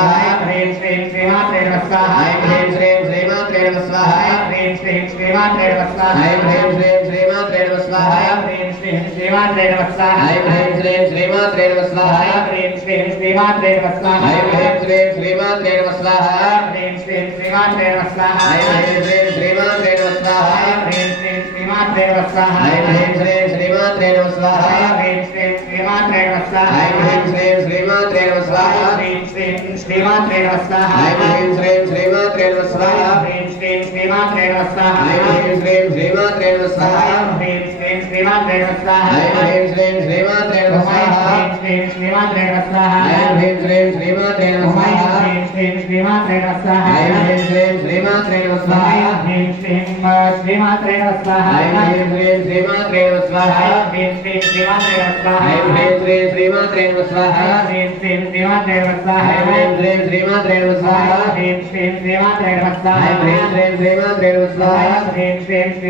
स्वाहा ह्रीं श्रीं श्रीमात्रे नमः स्वाहा ह्रीं श्रीं श्रीमात्रे नमः स्वाहा ह्रीं स्वाहा శ్రీమాత్రే నమ స్వాహ హ్రీం శ్రీం శ్రీమాత్రే నమ స్వాహ ఐం హ్రీం శ్రీం శ్రీమాత్రే నమ స్వాహ హ్రీం శ్రీం శ్రీమాత్రే నమ స్వాహ ఐం హ్రీం శ్రీం శ్రీమాత్రే నమ స్వాహ హ్రీం శ్రీం శ్రీమాత్రే నమ స్వాహ ఐం హ్రీం శ్రీం శ్రీమాత్రే నమ స్వాహ ఐం హ్రీం శ్రీం శ్రీమాత్రే నమ స్వాహ ఐం హ్రీం శ్రీం శ్రీమాత్రే నమ స్వాహ ఐం హ్రీం శ్రీం శ్రీమాత్రే నమ స్వాహ श्रीमात्रे स्वाहा। ऐं ह्रीं श्रीमात्रे स्वाहा। ऐं ह्रीं श्रीमात्रे स्वाहा। ऐं ह्रीं श्रीमात्रे स्वाहा। ऐं ह्रीं श्रीमात्रे स्वाहा। ऐं ह्रीं श्रीमात्रे स्वाहा। ऐं ह्रीं श्रीमात्रे स्वाहा। ऐं ह्रीं श्रीमात्रे स्वाहा। ऐं ह्रीं श्रीमात्रे स्वाहा